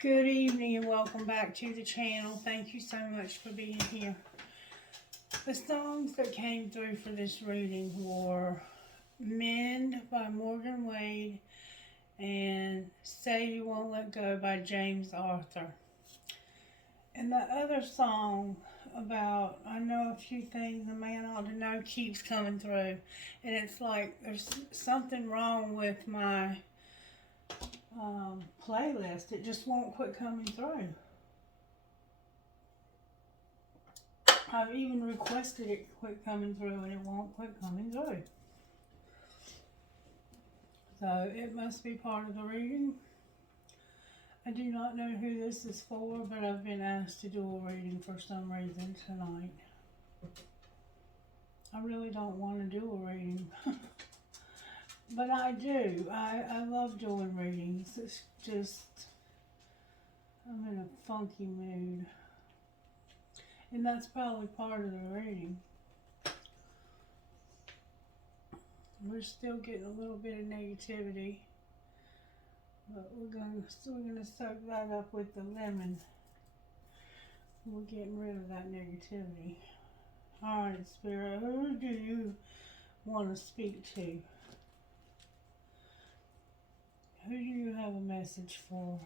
Good evening and welcome back to the channel. Thank you so much for being here. The songs that came through for this reading were Mend by Morgan Wade and Say You Won't Let Go by James Arthur. And the other song about I know a few things a man ought to know keeps coming through. And it's like there's something wrong with my playlist. It just won't quit coming through. I've even requested it quit coming through and it won't quit coming through. So it must be part of the reading. I do not know who this is for, but I've been asked to do a reading for some reason tonight. I really don't want to do a reading. But I do. I love doing readings. It's just, I'm in a funky mood. And that's probably part of the reading. We're still getting a little bit of negativity. But we're gonna soak that up with the lemon. We're getting rid of that negativity. Alright, Spirit, who do you want to speak to? Who do you have a message for?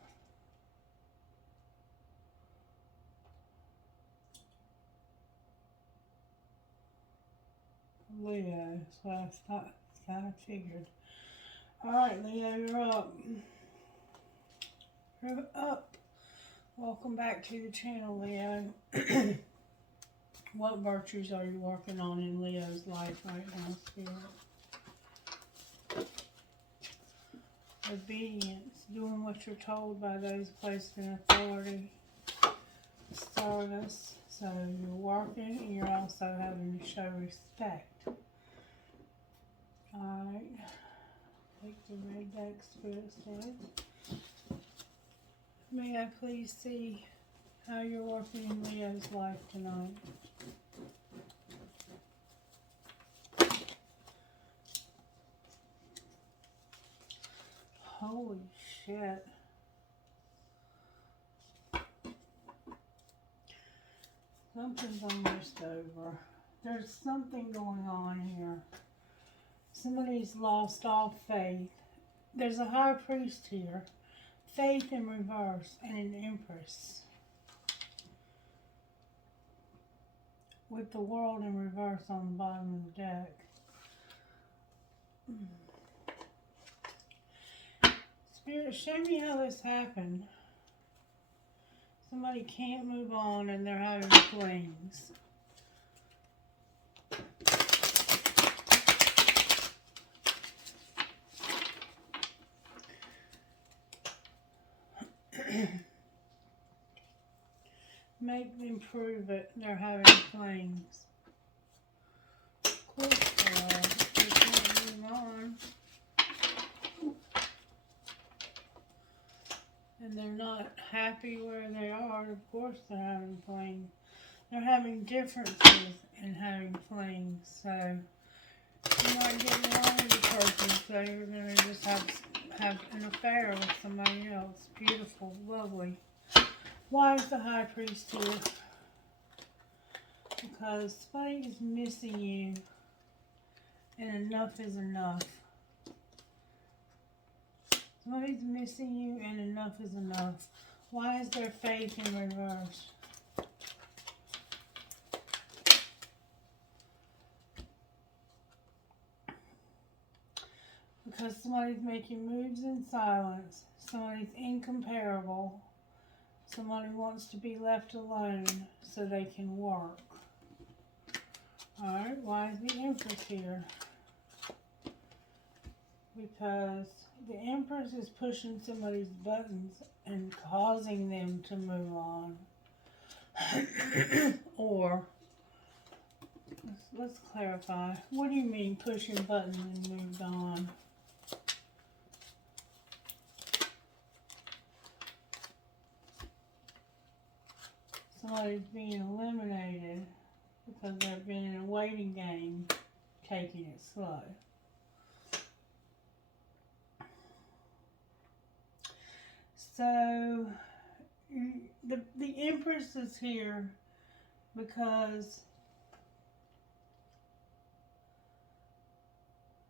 Leo, so I kind of figured. Alright, Leo, you're up. You're up. Welcome back to the channel, Leo. What virtues are you working on in Leo's life right now, Spirit? Obedience, doing what you're told by those placed in authority. Service, so you're working and you're also having to show respect. Alright, take the red deck, Spirit says. May I please see how you're working in Leo's life tonight? Holy shit. Something's almost over. There's something going on here. Somebody's lost all faith. There's a high priest here. Faith in reverse and an empress. With the world in reverse on the bottom of the deck. Spirit, show me how this happened. Somebody can't move on and they're having flings. Make them prove it. They're having flings. Of course they are. They can't move on. And they're not happy where they are. Of course they're having flings. They're having differences in having flings. So you might get along with the person, so you're going to just have an affair with somebody else. Beautiful, lovely. Why is the high priest here? Because somebody is missing you, and enough is enough. Somebody's missing you, and enough is enough. Why is there faith in reverse? Because somebody's making moves in silence. Somebody's incomparable. Somebody wants to be left alone so they can work. Alright, why is the Empress here? Because the Empress is pushing somebody's buttons and causing them to move on. Or, let's clarify. What do you mean pushing buttons and moved on? Somebody's being eliminated because they've been in a waiting game, taking it slow. So, the Empress is here because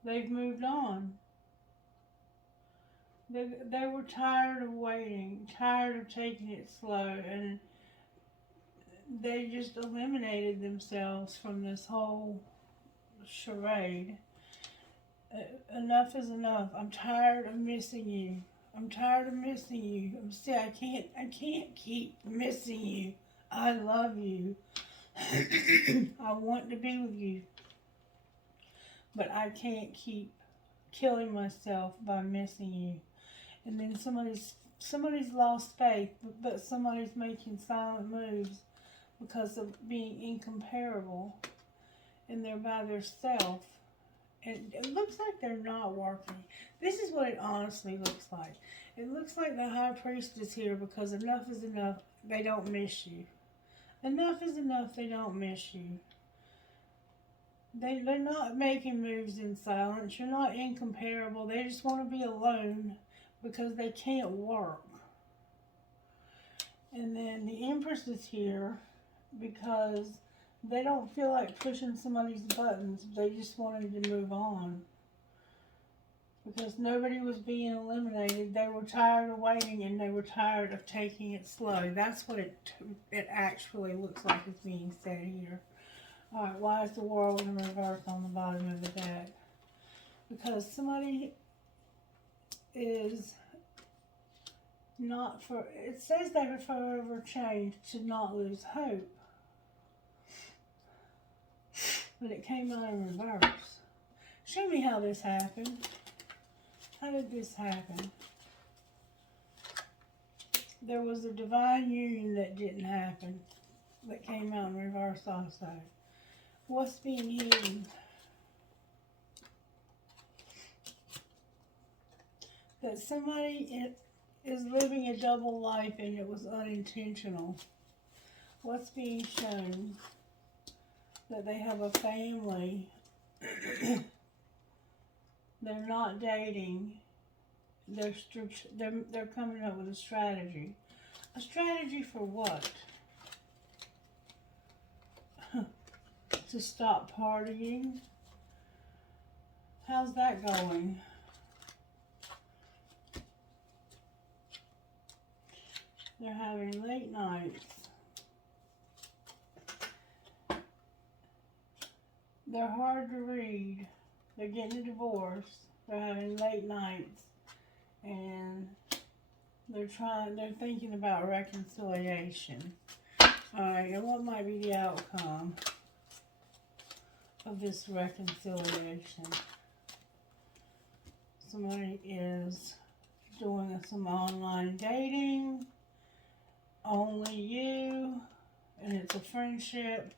they've moved on. They were tired of waiting, tired of taking it slow, and they just eliminated themselves from this whole charade. Enough is enough. I'm tired of missing you. I'm tired of missing you. I can't keep missing you. I love you. I want to be with you. But I can't keep killing myself by missing you. And then somebody's lost faith, but somebody's making silent moves because of being incomparable, and they're by themselves. And it looks like they're not working. This is what it honestly looks like. It looks like the High Priest is here because enough is enough. They don't miss you. Enough is enough. They don't miss you. They're not making moves in silence. You're not incomparable. They just want to be alone because they can't work. And then the Empress is here because they don't feel like pushing somebody's buttons. They just wanted to move on. Because nobody was being eliminated. They were tired of waiting, and they were tired of taking it slow. That's what it actually looks like is being said here. Alright, why is the World in reverse on the bottom of the deck? Because somebody is not for... It says they're forever changed to not lose hope. But it came out in reverse. Show me how this happened. How did this happen? There was a divine union that didn't happen. That came out in reverse also. What's being hidden? That somebody is living a double life and it was unintentional. What's being shown? That they have a family. They're not dating. They're coming up with a strategy. A strategy for what? To stop partying. How's that going? They're having late nights. They're hard to read. They're getting a divorce. They're having late nights. And they're thinking about reconciliation. Alright, and what might be the outcome of this reconciliation? Somebody is doing some online dating. Only you. And it's a friendship.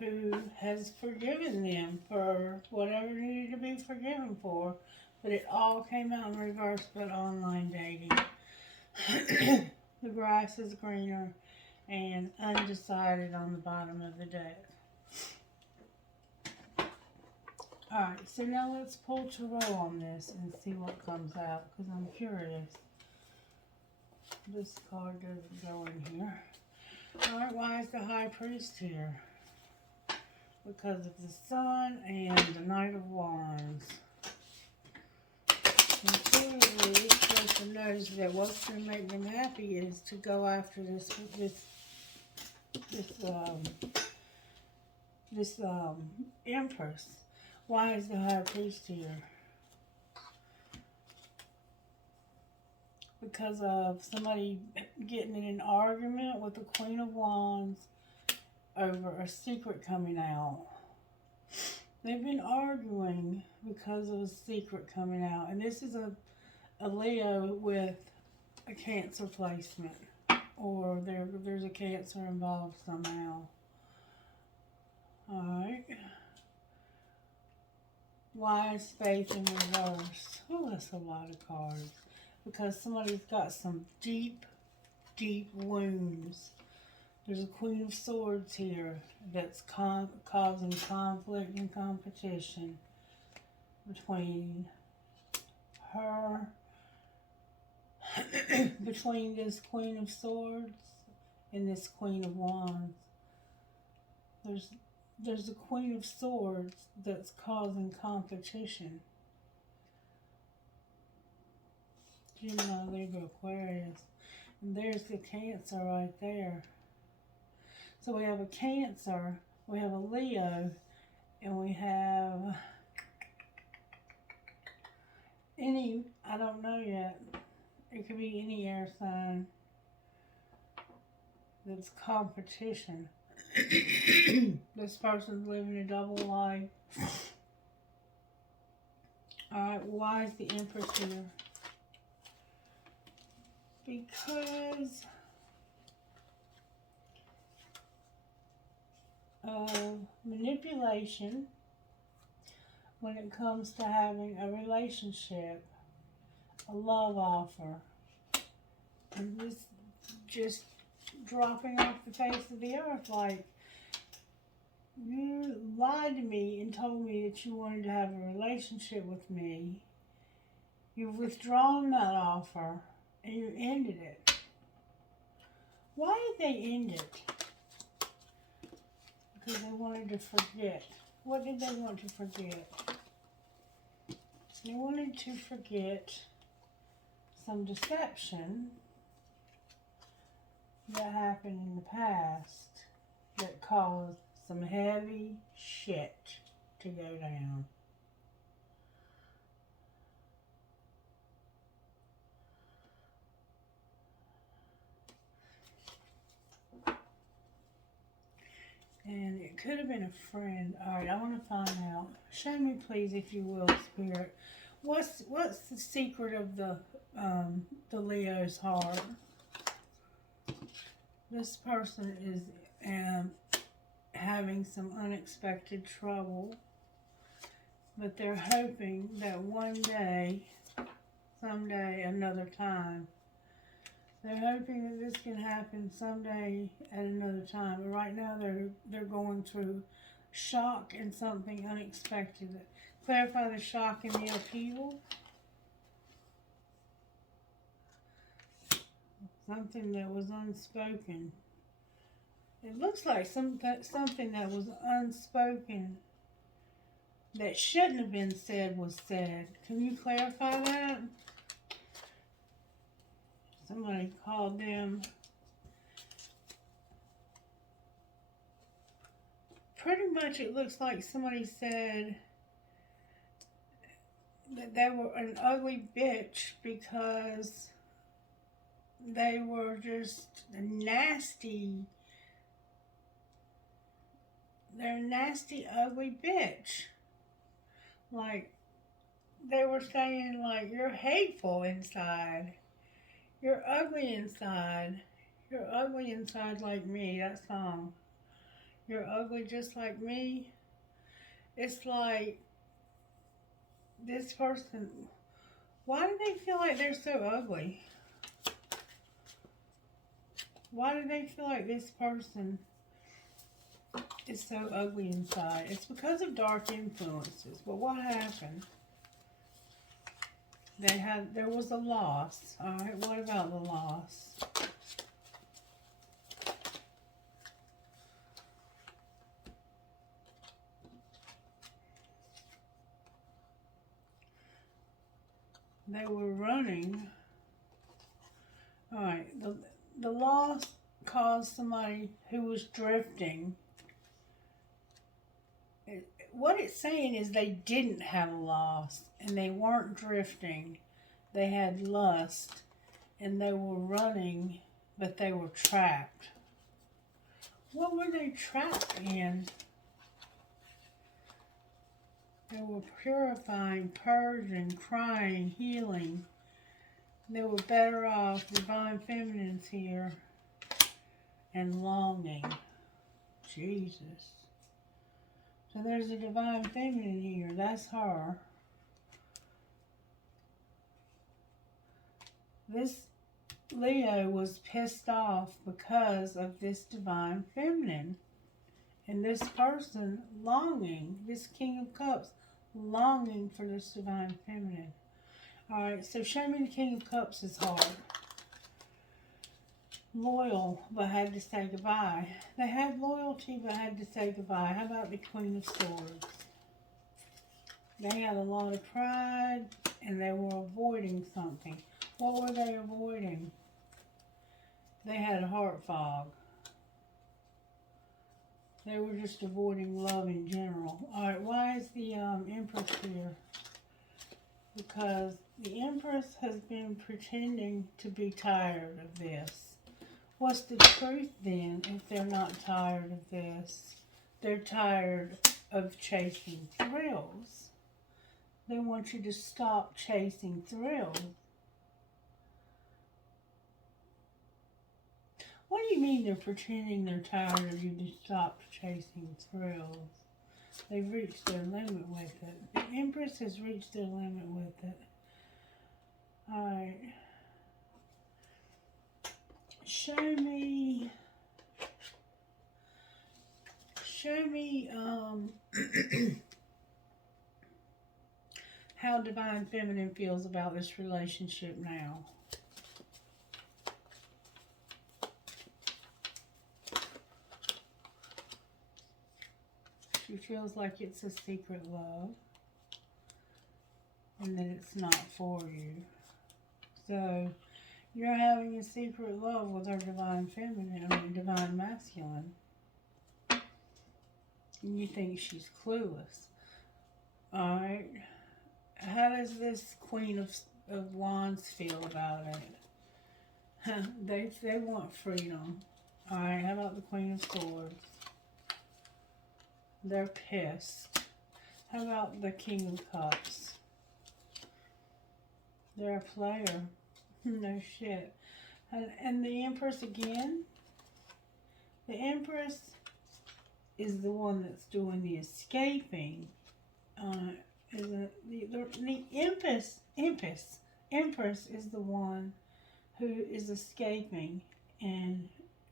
Who has forgiven them for whatever needed to be forgiven for. But it all came out in reverse but online dating. The grass is greener and undecided on the bottom of the deck. Alright, so now let's pull tarot on this and see what comes out because I'm curious. This card doesn't go in here. Alright, why is the High Priest here? Because of the Sun and the Knight of Wands. Intuitively, this person knows that what's going to make them happy is to go after this Empress. Why is the High Priest here? Because of somebody getting in an argument with the Queen of Wands over a secret coming out. They've been arguing because of a secret coming out. And this is a Leo with a Cancer placement. Or there's a Cancer involved somehow. Alright. Why is Faith in reverse? Oh, that's a lot of cards. Because somebody's got some deep, deep wounds. There's a Queen of Swords here that's causing conflict and competition between her between this Queen of Swords and this Queen of Wands. There's a Queen of Swords that's causing competition. Gemini, Libra, Aquarius. And there's the Cancer right there. So we have a Cancer, we have a Leo, and we have I don't know yet. It could be any air sign that's competition. This person's living a double life. Alright, why is the Empress here? Because of manipulation when it comes to having a relationship, a love offer, and this just dropping off the face of the earth. Like, you lied to me and told me that you wanted to have a relationship with me. You've withdrawn that offer and you ended it. Why did they end it? Because they wanted to forget. What did they want to forget? They wanted to forget some deception that happened in the past that caused some heavy shit to go down. And it could have been a friend. Alright, I want to find out. Show me, please, if you will, Spirit. What's the secret of the Leo's heart? This person is having some unexpected trouble, but they're hoping that one day, someday, another time. They're hoping that this can happen someday at another time. But right now they're going through shock and something unexpected. Clarify the shock and the upheaval. Something that was unspoken. It looks like something that was unspoken that shouldn't have been said was said. Can you clarify that? Somebody called them. Pretty much it looks like somebody said that they were an ugly bitch because they were just nasty. They're a nasty, ugly bitch. Like, they were saying, like, you're hateful inside. You're ugly inside. You're ugly inside like me, that song. You're ugly just like me. It's like, this person, why do they feel like they're so ugly? Why do they feel like this person is so ugly inside? It's because of dark influences. But what happened? There was a loss. Alright, what about the loss? They were running. Alright, the loss caused somebody who was drifting. What it's saying is they didn't have a loss and they weren't drifting. They had lust and they were running, but they were trapped. What were they trapped in? They were purifying, purging, crying, healing. They were better off. Divine Feminine's here. And longing. Jesus. So there's a Divine Feminine here. That's her. This Leo was pissed off because of this Divine Feminine. And this person longing, this King of Cups, longing for this Divine Feminine. Alright, so show me the King of Cups' heart. loyal but had to say goodbye. They had loyalty but had to say goodbye. How about the Queen of Swords? They had a lot of pride and they were avoiding something. What were they avoiding? They had a heart fog. They were just avoiding love in general. Alright, why is the Empress here? Because the Empress has been pretending to be tired of this. What's the truth then if they're not tired of this? They're tired of chasing thrills. They want you to stop chasing thrills. What do you mean they're pretending they're tired of you to stop chasing thrills? They've reached their limit with it. The Empress has reached their limit with it. Alright. Show me how Divine Feminine feels about this relationship now. She feels like it's a secret love and that it's not for you. So you're having a secret love with her Divine Feminine, I mean Divine Masculine. And you think she's clueless. Alright. How does this Queen of Wands feel about it? They want freedom. Alright, how about the Queen of Swords? They're pissed. How about the King of Cups? They're a player. No shit. And the Empress again? The Empress is the one that's doing the escaping. The Empress is the one who is escaping and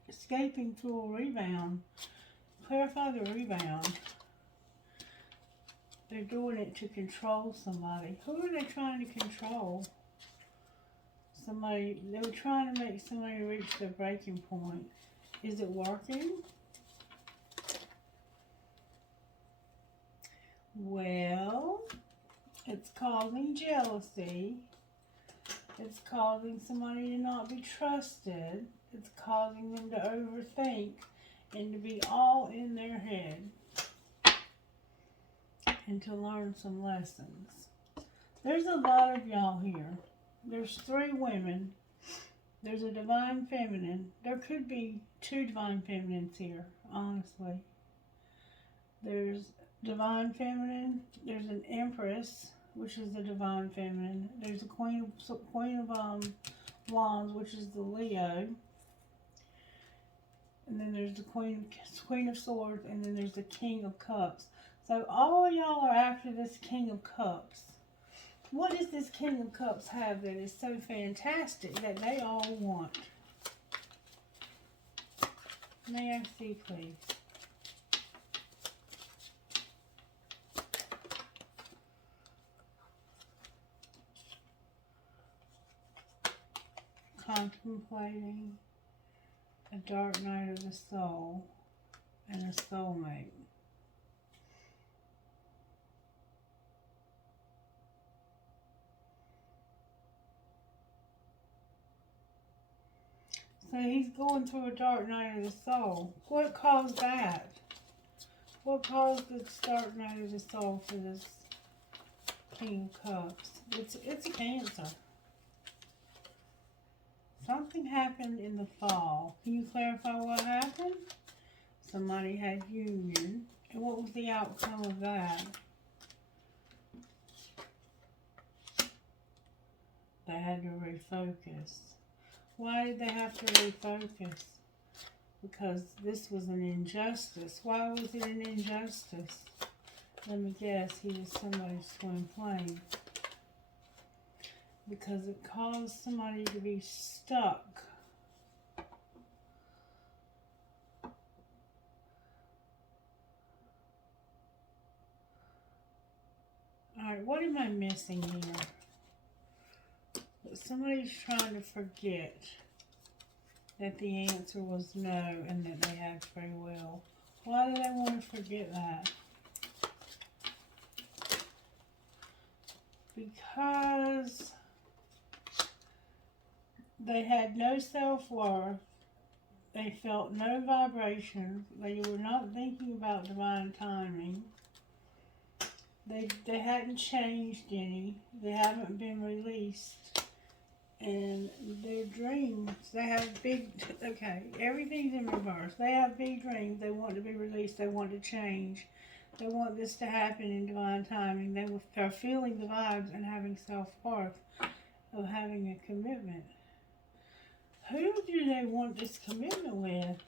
escaping through a rebound. Clarify the rebound. They're doing it to control somebody. Who are they trying to control? Somebody. They were trying to make somebody reach their breaking point. Is it working? Well, it's causing jealousy. It's causing somebody to not be trusted. It's causing them to overthink and to be all in their head and to learn some lessons. There's a lot of y'all here. There's 3 women. There's a Divine Feminine. There could be 2 Divine Feminines here, honestly. There's Divine Feminine. There's an Empress, which is the Divine Feminine. There's a Queen of Wands, which is the Leo. And then there's the Queen of Swords, and then there's the King of Cups. So all of y'all are after this King of Cups. What does this King of Cups have that is so fantastic that they all want? May I see, please? Contemplating a dark night of the soul and a soulmate. So he's going through a dark night of the soul. What caused that? What caused this dark night of the soul for this King of Cups? It's a Cancer. Something happened in the fall. Can you clarify what happened? Somebody had union. And what was the outcome of that? They had to refocus. Why did they have to refocus? Because this was an injustice. Why was it an injustice? Let me guess, he was somebody's twin flame. Because it caused somebody to be stuck. Alright, what am I missing here? Somebody's trying to forget. that the answer was no and that they had free will. Why do they want to forget that? Because they had no self-worth. They felt no vibrations. They were not thinking about divine timing. They hadn't changed any. They haven't been released. And their dreams, they have big, okay, everything's in reverse. They have big dreams. They want to be released. They want to change. They want this to happen in divine timing. They're feeling the vibes and having self-worth of having a commitment. Who do they want this commitment with?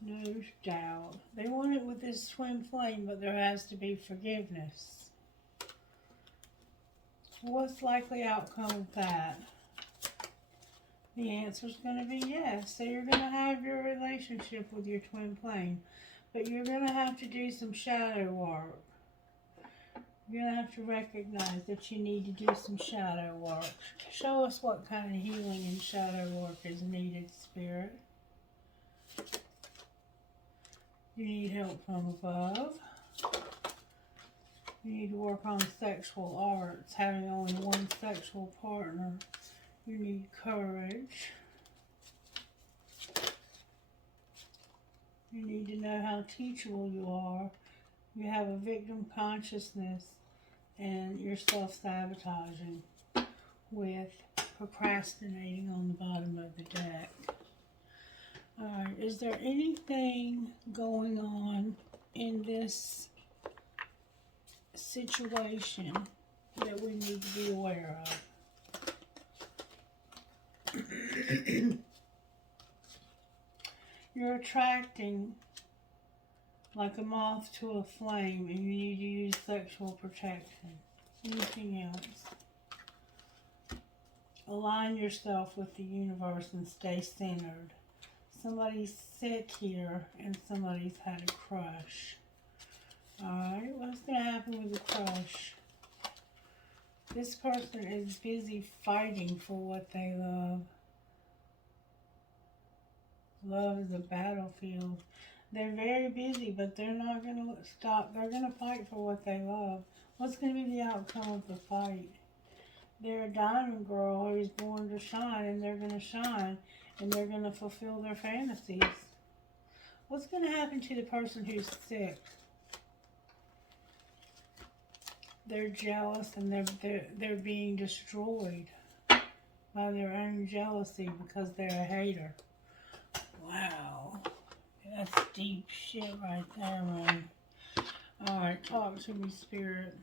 No doubt. They want it with this twin flame, but there has to be forgiveness. What's likely outcome of that? The answer is going to be yes. So you're going to have your relationship with your twin flame, but you're going to have to do some shadow work. You're going to have to recognize that you need to do some shadow work. Show us what kind of healing and shadow work is needed, Spirit. You need help from above. You need to work on sexual arts, having only one sexual partner. You need courage. You need to know how teachable you are. You have a victim consciousness and you're self-sabotaging with procrastinating on the bottom of the deck. Alright, is there anything going on in this situation that we need to be aware of? You're attracting like a moth to a flame, and you need to use sexual protection. Anything else? Align yourself with the universe and stay centered. Somebody's sick here, and somebody's had a crush. Alright, what's going to happen with the crush? This person is busy fighting for what they love. Love is a battlefield. They're very busy, but they're not going to stop. They're going to fight for what they love. What's going to be the outcome of the fight? They're a diamond girl who's born to shine, and they're going to shine, and they're going to fulfill their fantasies. What's going to happen to the person who's sick? They're jealous, and they're being destroyed by their own jealousy because they're a hater. Wow. That's deep shit right there, man. Alright, talk to me, Spirit.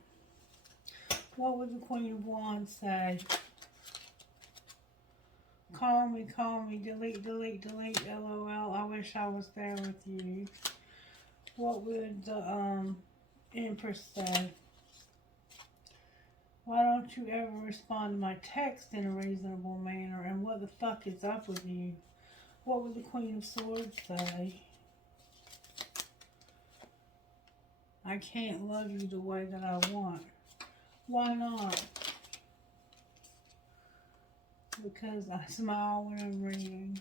What would the Queen of Wands say? Call me, delete, delete, delete, LOL. I wish I was there with you. What would the Empress say? Why don't you ever respond to my text in a reasonable manner? And what the fuck is up with you? What would the Queen of Swords say? I can't love you the way that I want. Why not? Because I smile when I'm reading.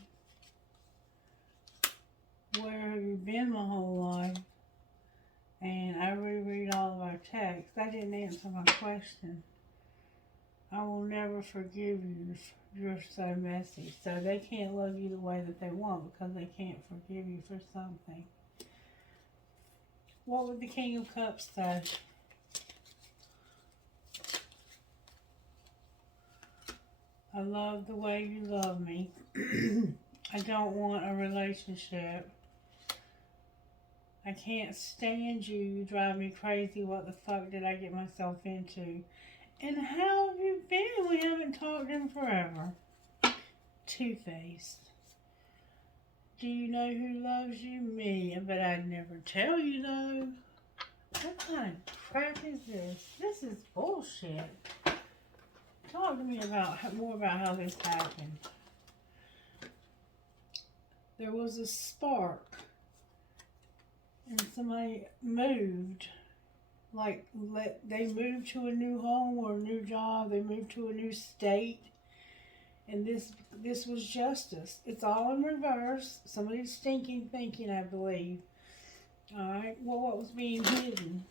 Where have you been my whole life? And I reread all of our texts. That didn't answer my question. I will never forgive you. You're so messy. So they can't love you the way that they want because they can't forgive you for something. What would the King of Cups say? I love the way you love me. I don't want a relationship. I can't stand you. You drive me crazy. What the fuck did I get myself into? And how have you been? We haven't talked in forever. Two-Faced. Do you know who loves you? Me. But I'd never tell you, though. What kind of crap is this? This is bullshit. Talk to me more about how this happened. There was a spark. And somebody moved. Like, they moved to a new home or a new job. They moved to a new state. And this was justice. It's all in reverse. Somebody's stinking thinking, I believe. Alright, well, what was being hidden?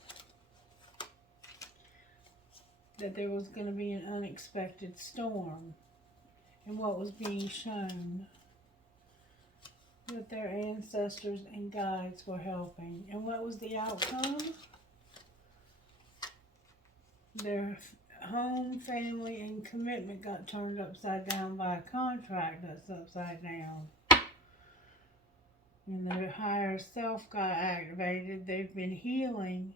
That there was going to be an unexpected storm. And what was being shown? That their ancestors and guides were helping. And what was the outcome? Their home, family, and commitment got turned upside down by a contract that's upside down. And their higher self got activated. They've been healing,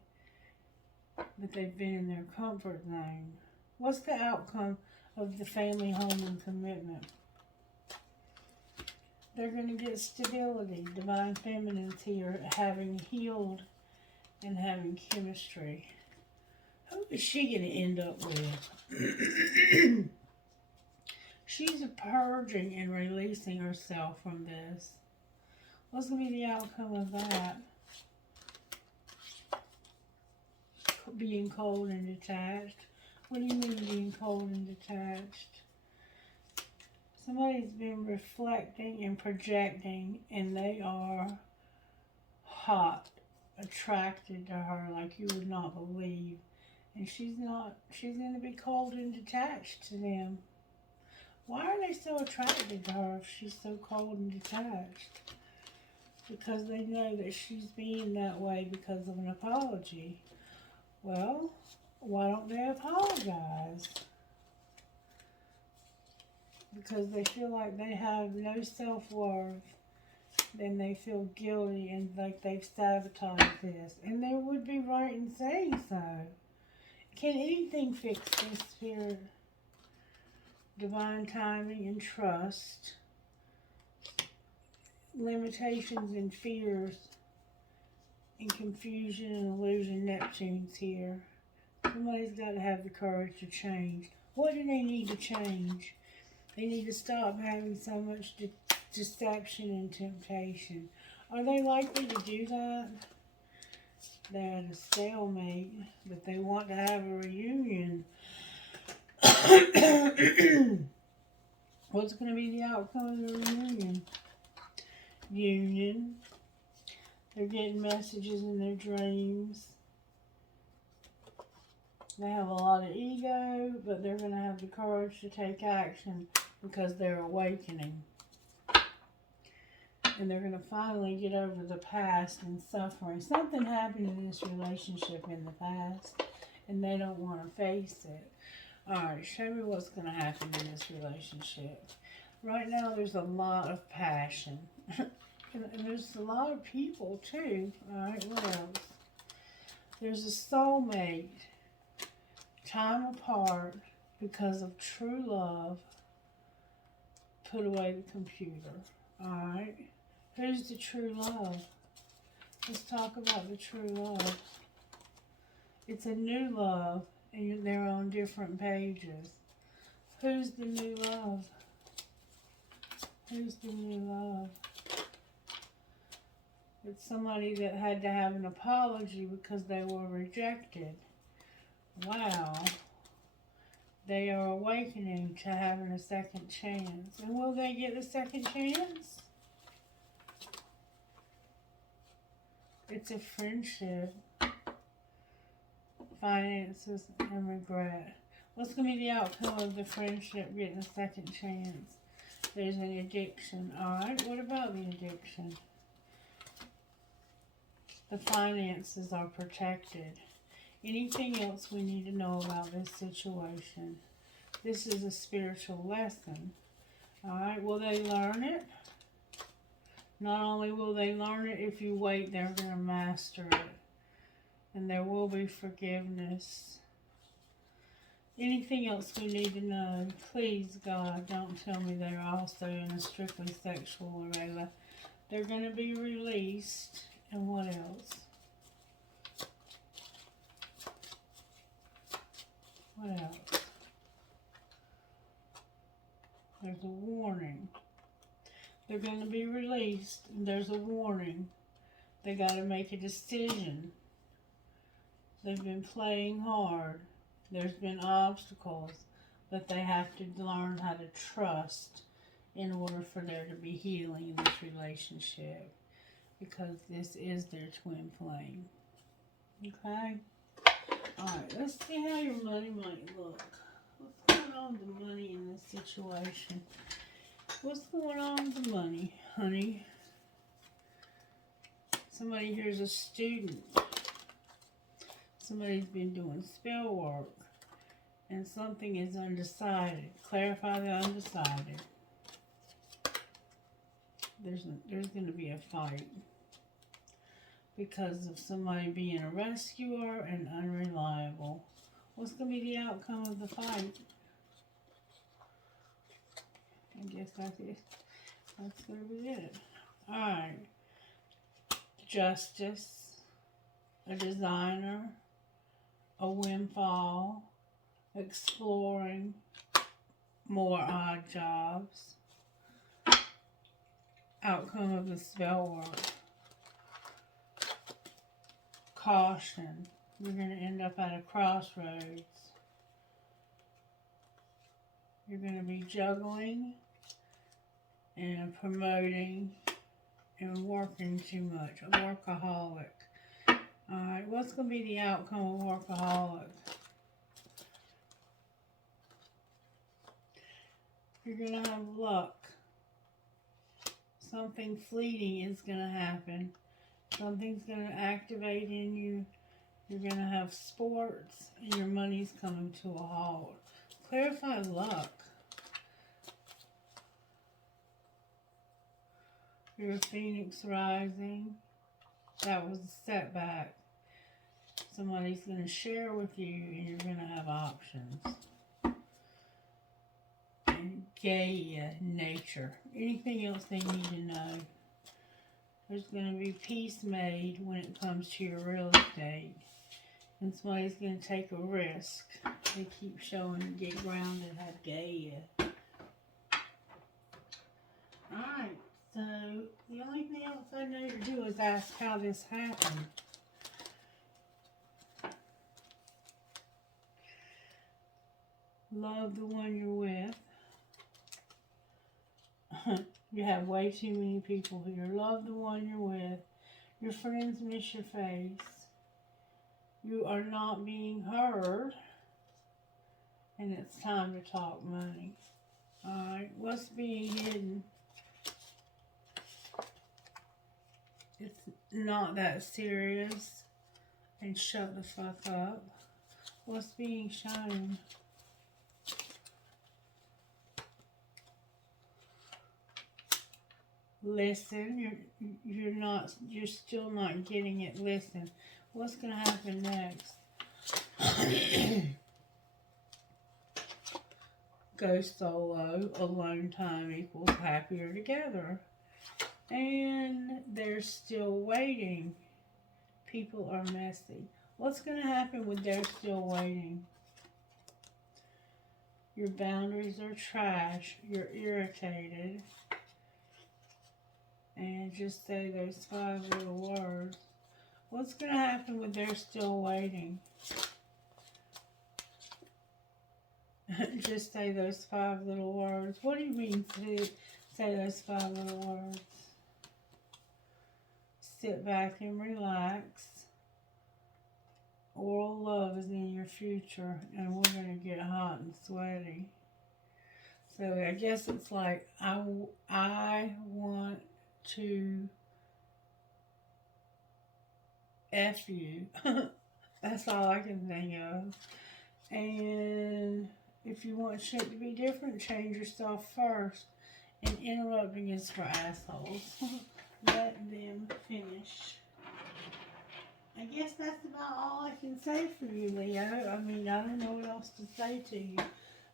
but they've been in their comfort zone. What's the outcome of the family, home, and commitment? They're going to get stability. Divine Feminine's here, having healed and having chemistry. Who is she going to end up with? She's purging and releasing herself from this. What's going to be the outcome of that? Being cold and detached. What do you mean being cold and detached? Somebody's been reflecting and projecting, and they are hot, attracted to her like you would not believe. And she's not. She's going to be cold and detached to them. Why are they so attracted to her if she's so cold and detached? Because they know that she's being that way because of an apology. Well, why don't they apologize? Because they feel like they have no self-worth. Then they feel guilty and like they've sabotaged this. And they would be right in saying so. Can anything fix this, Spirit? Divine timing and trust. Limitations and fears and confusion and illusion. Neptune's here. Somebody's got to have the courage to change. What do they need to change? They need to stop having so much deception and temptation. Are they likely to do that? They're at a stalemate, but they want to have a reunion. What's going to be the outcome of the reunion? Union. They're getting messages in their dreams. They have a lot of ego, but they're going to have the courage to take action because they're awakening. And they're going to finally get over the past and suffering. Something happened in this relationship in the past, and they don't want to face it. Alright, show me what's going to happen in this relationship. Right now, there's a lot of passion. And there's a lot of people, too. Alright, what else? There's a soulmate. Time apart because of true love. Put away the computer. Alright. Who's the true love? Let's talk about the true love. It's a new love, and they're on different pages. Who's the new love? Who's the new love? It's somebody that had to have an apology because they were rejected. Wow. They are awakening to having a second chance. And will they get a second chance? It's a friendship. Finances and regret. What's going to be the outcome of the friendship getting a second chance? There's an addiction. Alright, what about the addiction? The finances are protected. Anything else we need to know about this situation? This is a spiritual lesson. Alright, will they learn it? Not only will they learn it, if you wait, they're going to master it. And there will be forgiveness. Anything else we need to know? Please, God, don't tell me they're also in a strictly sexual relation. They're going to be released. And what else? What else? There's a warning. They're going to be released. And there's a warning. They got to make a decision. They've been playing hard. There's been obstacles. but they have to learn how to trust in order for there to be healing in this relationship, because this is their twin flame. Okay? Alright, let's see how your money might look. What's going on with the money in this situation? What's going on with the money, honey? Somebody here's a student. Somebody's been doing spell work. And something is undecided. Clarify the undecided. There's going to be a fight. Because of somebody being a rescuer and unreliable. What's going to be the outcome of the fight? I guess that's it. That's going to be it. Alright. Justice. A designer. A windfall. Exploring. More odd jobs. Outcome of the spell work. Caution. You're going to end up at a crossroads. You're going to be juggling and promoting and working too much. A workaholic. Alright, what's going to be the outcome of workaholic? You're going to have luck. Something fleeting is going to happen. Something's going to activate in you. You're going to have sports, and your money's coming to a halt. Clarify luck. You're a phoenix rising. That was a setback. Somebody's going to share with you, and you're going to have options. And gay nature. Anything else they need to know? There's going to be peace made when it comes to your real estate. And somebody's going to take a risk. They keep showing get grounded, have gay. Alright, so the only thing else I know to do is ask how this happened. Love the one you're with. You have way too many people here. Love the one you're with. Your friends miss your face. You are not being heard. And it's time to talk money. Alright, what's being hidden? It's not that serious. And shut the fuck up. What's being shown? Listen, you're still not getting it. Listen, what's going to happen next? Go solo, alone time equals happier together. And they're still waiting. People are messy. What's going to happen when they're still waiting? Your boundaries are trash. You're irritated. And just say those 5 little words. What's going to happen when they're still waiting? Just say those 5 little words. What do you mean to say those 5 little words? Sit back and relax. Oral love is in your future, and we're going to get hot and sweaty. So I guess it's like, I want to F you. That's all I can think of. And if you want shit to be different, change yourself first. And interrupting is for assholes. Let them finish. I guess that's about all I can say for you, Leo. I mean, I don't know what else to say to you.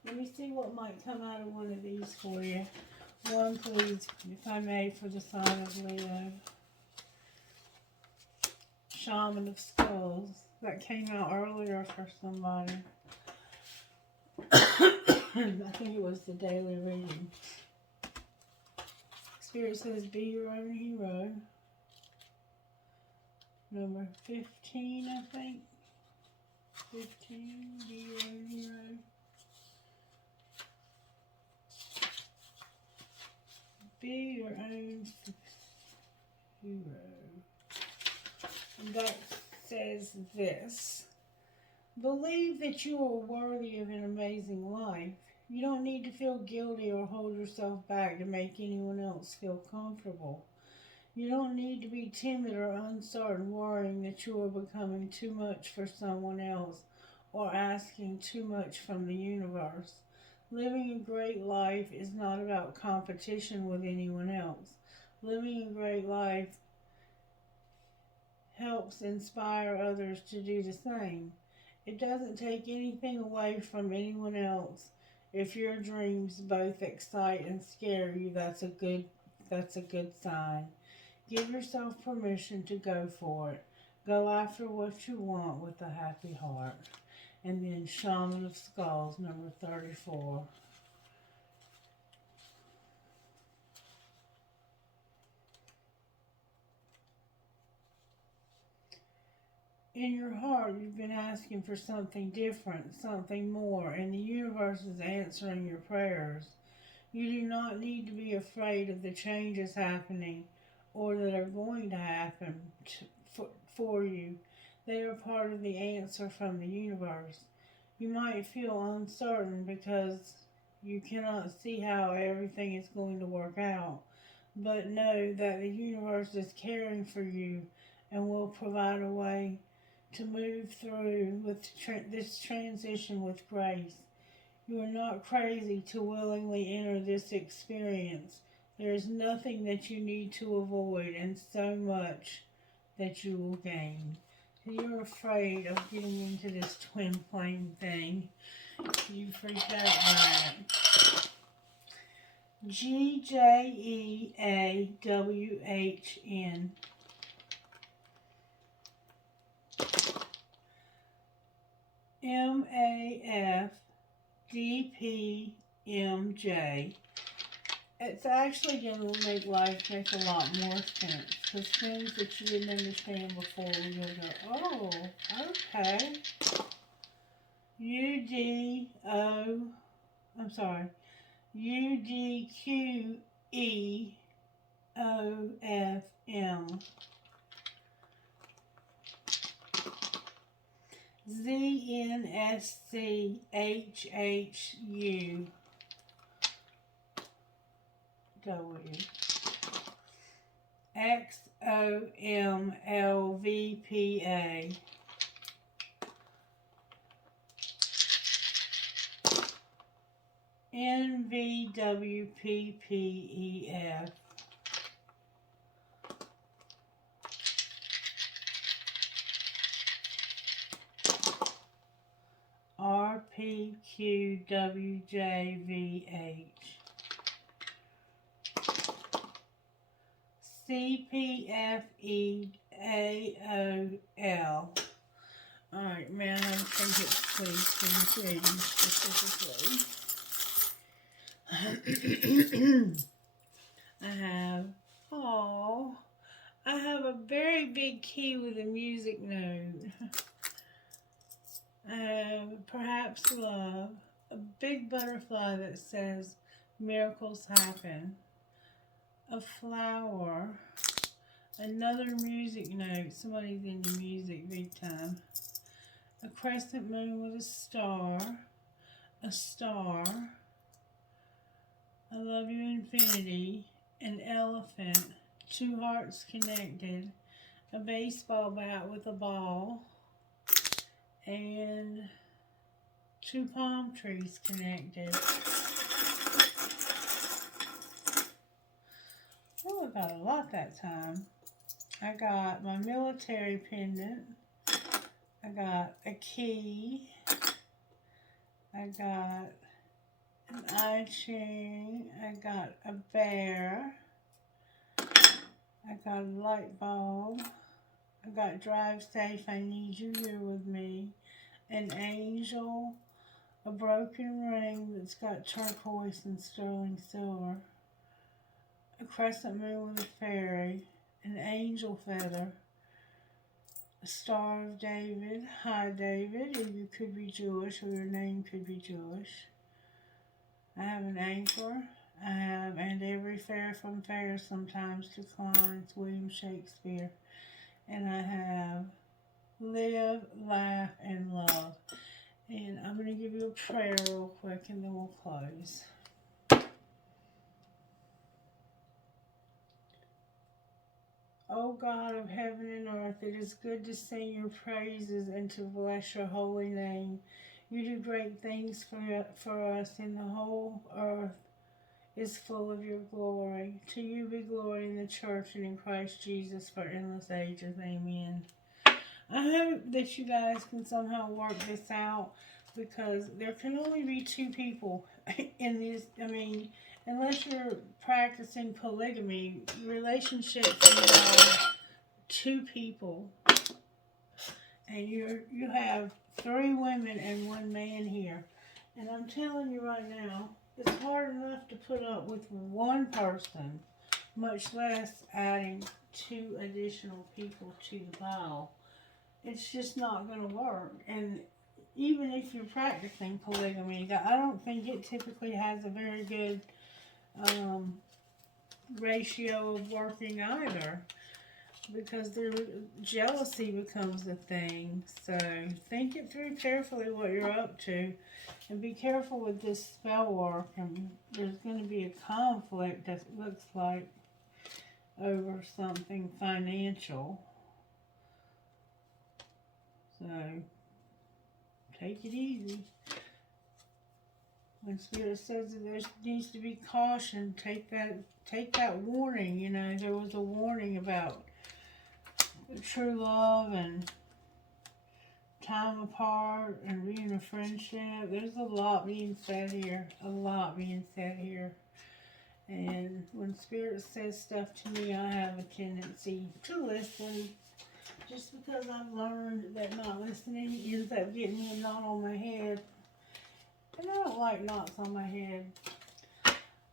Let me see what might come out of one of these for you. One, please, if I may, for the sign of Leo. Shaman of Skulls. That came out earlier for somebody. I think it was the daily reading. Spirit says, be your own hero. Number 15, I think. 15, be your own hero. Be your own hero. And that says this. Believe that you are worthy of an amazing life. You don't need to feel guilty or hold yourself back to make anyone else feel comfortable. You don't need to be timid or uncertain, worrying that you are becoming too much for someone else or asking too much from the universe. Living a great life is not about competition with anyone else. Living a great life helps inspire others to do the same. It doesn't take anything away from anyone else. If your dreams both excite and scare you, that's a good sign. Give yourself permission to go for it. Go after what you want with a happy heart. And then Shaman of Skulls, number 34. In your heart, you've been asking for something different, something more, and the universe is answering your prayers. You do not need to be afraid of the changes happening or that are going to happen for you. They are part of the answer from the universe. You might feel uncertain because you cannot see how everything is going to work out, but know that the universe is caring for you and will provide a way to move through with this transition with grace. You are not crazy to willingly enter this experience. There is nothing that you need to avoid and so much that you will gain. You're afraid of getting into this twin flame thing. You freaked out by it. GJEAWHN. MAFDPMJ. It's actually going to make life make a lot more sense, because things that you didn't understand before, you'll go, oh, okay. UDQEOFM. ZNSCHHU. XOMLVPA. NVWPPEF. RPQWJVH. CPFEAOL. Alright, man, I think it's please for this reading specifically. I have a very big key with a music note. I have perhaps love, a big butterfly that says miracles happen, a flower, another music note, somebody's into music big time, a crescent moon with a star, I love you infinity, an elephant, two hearts connected, a baseball bat with a ball, and two palm trees connected. Oh, I got a lot that time. I got my military pendant. I got a key. I got an eye chain. I got a bear. I got a light bulb. I got drive safe, I need you here with me. An angel. A broken ring that's got turquoise and sterling silver. A crescent moon with a fairy. An angel feather. A Star of David. Hi, David. You could be Jewish, or your name could be Jewish. I have an anchor. I have have, and every fare from fair sometimes declines, William Shakespeare. And I have live, laugh, and love. And I'm going to give you a prayer real quick and then we'll close. O God of heaven and earth, it is good to sing your praises and to bless your holy name. You do great things for us, and the whole earth is full of your glory. To you be glory in the church and in Christ Jesus for endless ages. Amen. I hope that you guys can somehow work this out, because there can only be two people in this. I mean, unless you're practicing polygamy, relationships involve two people, and you have 3 women and 1 man here. And I'm telling you right now, it's hard enough to put up with 1 person, much less adding 2 additional people to the pile. It's just not going to work. And even if you're practicing polygamy, I don't think it typically has a very good ratio of working either, because jealousy becomes a thing. So think it through carefully what you're up to, and be careful with this spell work. And there's going to be a conflict that looks like over something financial. So take it easy. When Spirit says that there needs to be caution, take that warning. You know, there was a warning about true love and time apart and being a friendship. There's a lot being said here. A lot being said here. And when Spirit says stuff to me, I have a tendency to listen. Just because I've learned that not listening ends up getting me a knot on my head. And I don't like knots on my head.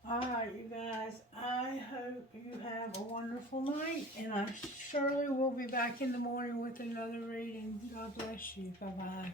Alright, you guys, I hope you have a wonderful night, and I surely will be back in the morning with another reading. God bless you. Bye-bye.